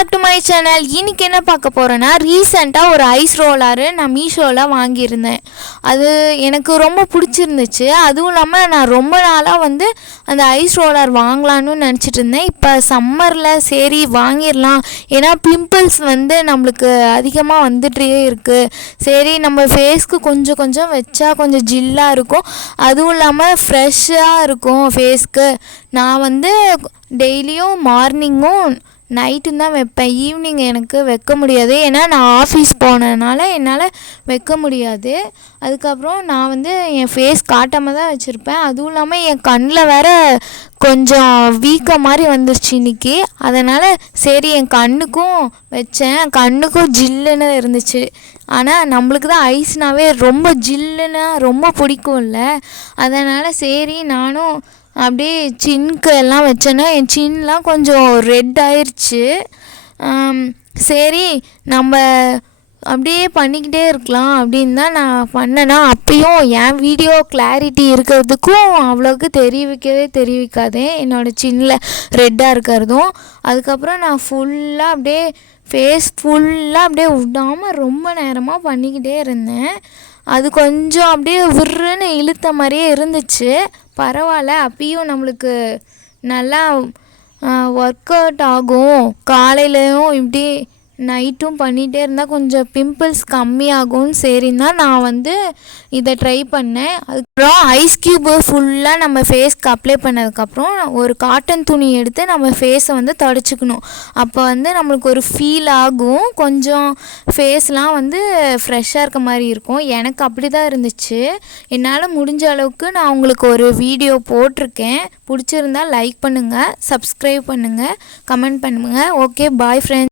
Back to my channel. இன்றைக்கி என்ன பார்க்க போகிறேன்னா, ரீசெண்டாக ஒரு ஐஸ் ரோலரு நான் மீஷோவில் வாங்கியிருந்தேன். அது எனக்கு ரொம்ப பிடிச்சிருந்துச்சு. அதுவும் இல்லாமல் நான் ரொம்ப நாளாக அந்த ஐஸ் ரோலர் வாங்கலான்னு நினச்சிட்டு இருந்தேன். இப்போ சம்மரில் சரி வாங்கிடலாம், ஏன்னா பிம்பிள்ஸ் நம்மளுக்கு அதிகமாக வந்துட்டே இருக்குது. சரி நம்ம ஃபேஸ்க்கு கொஞ்சம் கொஞ்சம் வச்சா கொஞ்சம் ஜில்லாக இருக்கும், அதுவும் இல்லாமல் ஃப்ரெஷ்ஷாக இருக்கும் ஃபேஸ்க்கு. நான் டெய்லியும் மார்னிங்கும் நைட்டும் தான் வைப்பேன். ஈவினிங் எனக்கு வைக்க முடியாது, ஏன்னா நான் ஆஃபீஸ் போனதுனால என்னால் வைக்க முடியாது. அதுக்கப்புறம் நான் என் ஃபேஸ் காட்டாமல் தான் வச்சுருப்பேன். அதுவும் இல்லாமல் என் கண்ணில் வேறு கொஞ்சம் வீக்க மாதிரி வந்துருச்சு இன்றைக்கி. அதனால் சரி என் கண்ணுக்கும் வச்சேன், கண்ணுக்கும் ஜில்லுன்னு இருந்துச்சு. ஆனால் நம்மளுக்கு தான் ஐஸ்னாவே ரொம்ப ஜில்லுன்னா ரொம்ப பிடிக்கும்ல. அதனால் சரி நானும் அப்படியே சின்க்கு எல்லாம் வச்சேன்னா என் சின்லாம் கொஞ்சம் ரெட் ஆயிடுச்சு. சரி நம்ம அப்படியே பண்ணிக்கிட்டே இருக்கலாம் அப்படின்னு தான் நான் பண்ணேன்னா, அப்பயும் என் வீடியோ கிளாரிட்டி இருக்கிறதுக்கும் அவ்வளோக்கு தெரிவிக்காதே என்னோடய சின்னில் ரெட்டாக இருக்கிறதும். அதுக்கப்புறம் நான் ஃபுல்லாக அப்படியே ஃபேஸ் ஃபுல்லாக அப்படியே விடாமல் ரொம்ப நேரமாக பண்ணிக்கிட்டே இருந்தேன். அது கொஞ்சம் அப்படியே விர்ருன்னு இழுத்த மாதிரியே இருந்துச்சு. பரவாயில்ல, அப்பயும் நம்மளுக்கு நல்லா ஒர்க் அவுட் ஆகும். காலையிலையும் இப்படி நைட்டும் பண்ணிகிட்டே இருந்தால் கொஞ்சம் பிம்பிள்ஸ் கம்மியாகும். சரின்னா நான் இதை ட்ரை பண்ணேன். அதுக்கப்புறம் ஐஸ் க்யூபு ஃபுல்லாக நம்ம ஃபேஸ்க்கு அப்ளை பண்ணதுக்கப்புறம் ஒரு காட்டன் துணி எடுத்து நம்ம ஃபேஸை தொடச்சிக்கணும். அப்போ நம்மளுக்கு ஒரு ஃபீல் ஆகும், கொஞ்சம் ஃபேஸ்லாம் ஃப்ரெஷ்ஷாக இருக்க மாதிரி இருக்கும். எனக்கு அப்படி தான் இருந்துச்சு. என்னால் முடிஞ்ச அளவுக்கு நான் உங்களுக்கு ஒரு வீடியோ போட்டிருக்கேன். பிடிச்சிருந்தால் லைக் பண்ணுங்கள், சப்ஸ்கிரைப் பண்ணுங்கள், கமெண்ட் பண்ணுங்கள். Okay, bye friends.